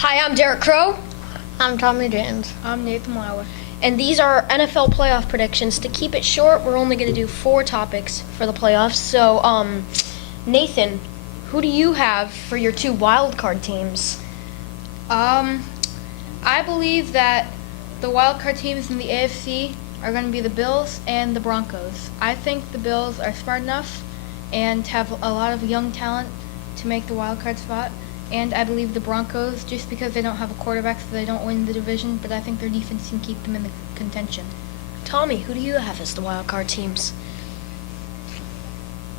Hi, I'm Derek Crow, I'm Tommy James. I'm Nathan Lauer. and these are NFL playoff predictions. To keep it short, we're only going to do 4 topics for the playoffs. So, Nathan, who do you have for your 2 wild card teams? I believe that the wild card teams in the AFC are going to be the Bills and the Broncos. I think the Bills are smart enough and have a lot of young talent to make the wild card spot. And I believe the Broncos, just because they don't have a quarterback, so they don't win the division, but I think their defense can keep them in the contention. Tommy, who do you have as the wild card teams?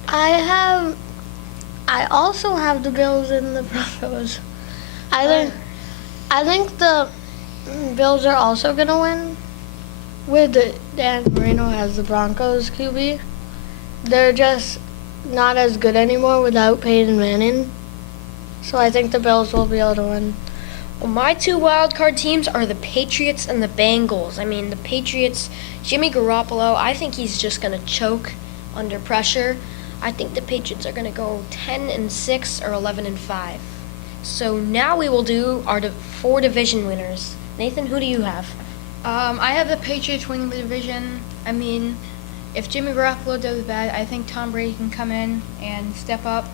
I also have the Bills and the Broncos. I think the Bills are also gonna win. With Dan Marino as the Broncos QB, they're just not as good anymore without Peyton Manning. So I think the Bills will be able to win. Well, my 2 wild card teams are the Patriots and the Bengals. I mean, the Patriots, Jimmy Garoppolo, I think he's just going to choke under pressure. I think the Patriots are going to go 10-6 or 11-5. So now we will do our 4 division winners. Nathan, who do you have? I have the Patriots winning the division. I mean, if Jimmy Garoppolo does bad, I think Tom Brady can come in and step up.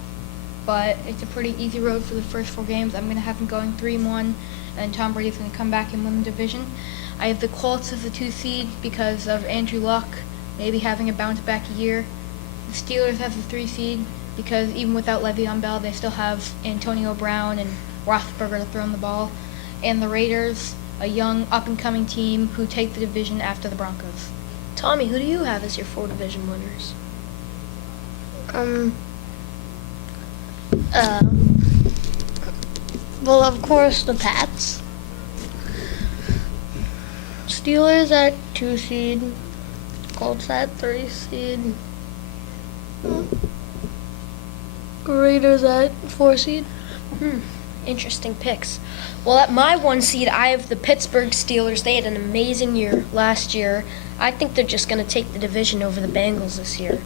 But it's a pretty easy road for the first 4 games. I'm going to have them going 3-1, and Tom Brady's going to come back and win the division. I have the Colts as the 2 seed because of Andrew Luck maybe having a bounce-back year. The Steelers as the 3 seed because even without Le'Veon Bell, they still have Antonio Brown and Roethlisberger to throw in the ball. And the Raiders, a young, up-and-coming team who take the division after the Broncos. Tommy, who do you have as your 4 division winners? Well, of course, the Pats. Steelers at 2 seed. Colts at 3 seed. Raiders at 4 seed. Interesting picks. Well, at my 1 seed, I have the Pittsburgh Steelers. They had an amazing year last year. I think they're just going to take the division over the Bengals this year.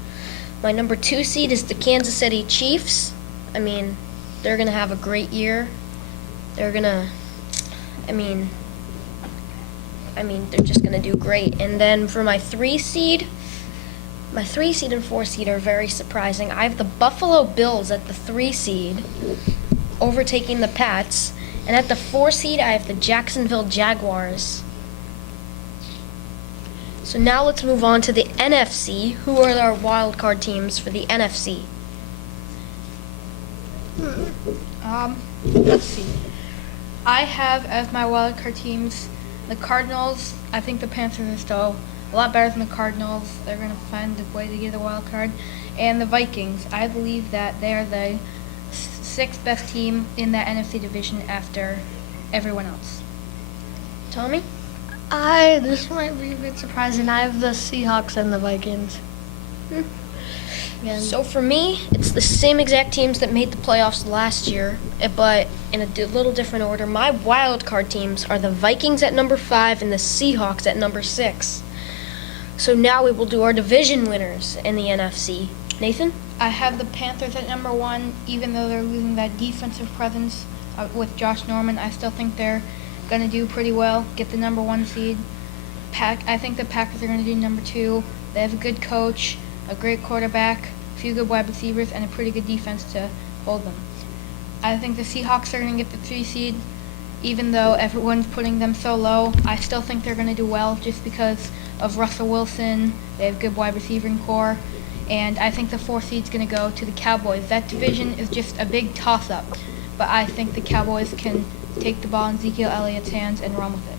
My number 2 seed is the Kansas City Chiefs. I mean, they're going to have a great year. They're going to, they're just going to do great. And then for my 3 seed and 4 seed are very surprising. I have the Buffalo Bills at the 3 seed, overtaking the Pats. And at the 4 seed, I have the Jacksonville Jaguars. So now let's move on to the NFC. Who are our wild card teams for the NFC? Let's see. I have as my wild card teams the Cardinals. I think the Panthers are still a lot better than the Cardinals. They're going to find a way to get a wild card. And the Vikings. I believe that they are the 6th best team in that NFC division after everyone else. Tommy? This might be a bit surprising. I have the Seahawks and the Vikings. So for me, it's the same exact teams that made the playoffs last year, but in a little different order. My wild card teams are the Vikings at number 5 and the Seahawks at number 6. So now we will do our division winners in the NFC. Nathan? I have the Panthers at number 1, even though they're losing that defensive presence with Josh Norman. I still think they're going to do pretty well, get the number 1 seed. I think the Packers are going to do number 2. They have a good coach, a great quarterback, a few good wide receivers, and a pretty good defense to hold them. I think the Seahawks are going to get the 3 seed, even though everyone's putting them so low. I still think they're going to do well just because of Russell Wilson. They have good wide receiving core. And I think the 4 seed's going to go to the Cowboys. That division is just a big toss-up. But I think the Cowboys can take the ball in Ezekiel Elliott's hands and run with it.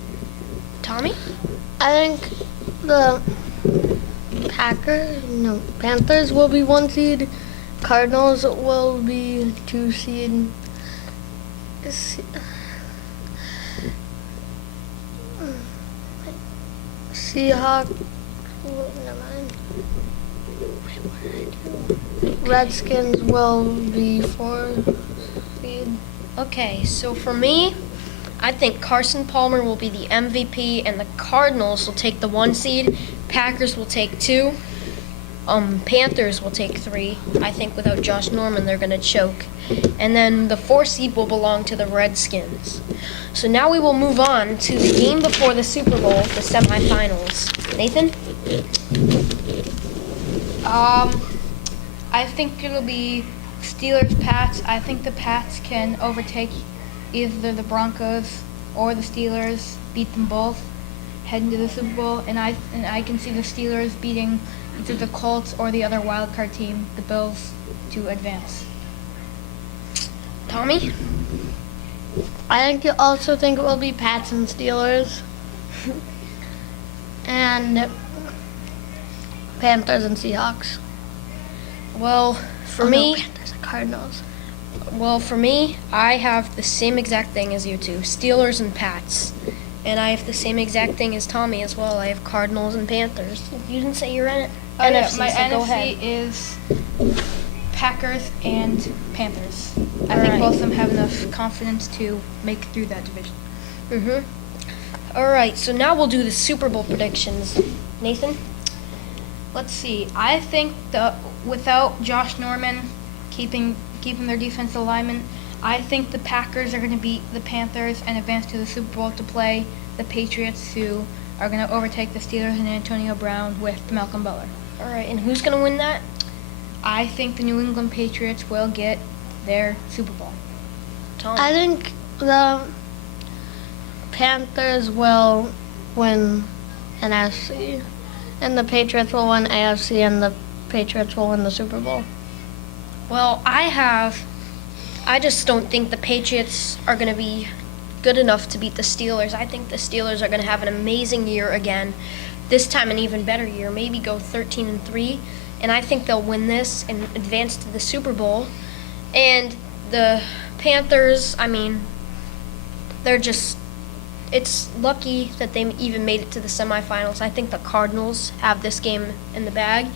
Tommy? I think the Panthers will be 1 seed. Cardinals will be 2 seed. Seahawks. Never mind. Redskins will be 4 seed. Okay, so for me, I think Carson Palmer will be the MVP, and the Cardinals will take the 1 seed. Packers will take 2. Panthers will take 3. I think without Josh Norman, they're going to choke. And then the 4 seed will belong to the Redskins. So now we will move on to the game before the Super Bowl, the semifinals. Nathan? I think it'll be Steelers-Pats. I think the Pats can overtake either the Broncos or the Steelers, beat them both, head into the Super Bowl, and I can see the Steelers beating either the Colts or the other wild card team, the Bills, to advance. Tommy? I also think it will be Pats and Steelers. And Panthers and Seahawks. Well, for Oh, no, me, Panthers and Cardinals. I have the same exact thing as you two, Steelers and Pats. And I have the same exact thing as Tommy as well. I have Cardinals and Panthers. You didn't say you're in it. NFC, My so NFC go ahead. is Packers and Panthers. I All think right. both of them have enough confidence to make through that division. All right, so now we'll do the Super Bowl predictions. Nathan? Let's see. I think without Josh Norman keeping their defensive linemen, I think the Packers are going to beat the Panthers and advance to the Super Bowl to play the Patriots, who are going to overtake the Steelers and Antonio Brown with Malcolm Butler. All right, and who's going to win that? I think the New England Patriots will get their Super Bowl. Tommy. I think the Panthers will win NFC. And the Patriots will win AFC, and the Patriots will win the Super Bowl. Well, I just don't think the Patriots are going to be good enough to beat the Steelers. I think the Steelers are going to have an amazing year again. This time an even better year, maybe go 13-3, and I think they'll win this and advance to the Super Bowl. And the Panthers, it's lucky that they even made it to the semifinals. I think the Cardinals have this game in the bag.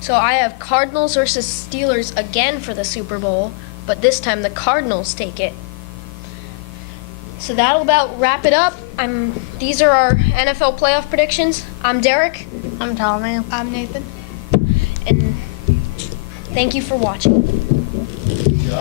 So I have Cardinals versus Steelers again for the Super Bowl, but this time the Cardinals take it. So that'll about wrap it up. These are our NFL playoff predictions. I'm Derek, I'm Tommy. I'm Nathan. and thank you for watching.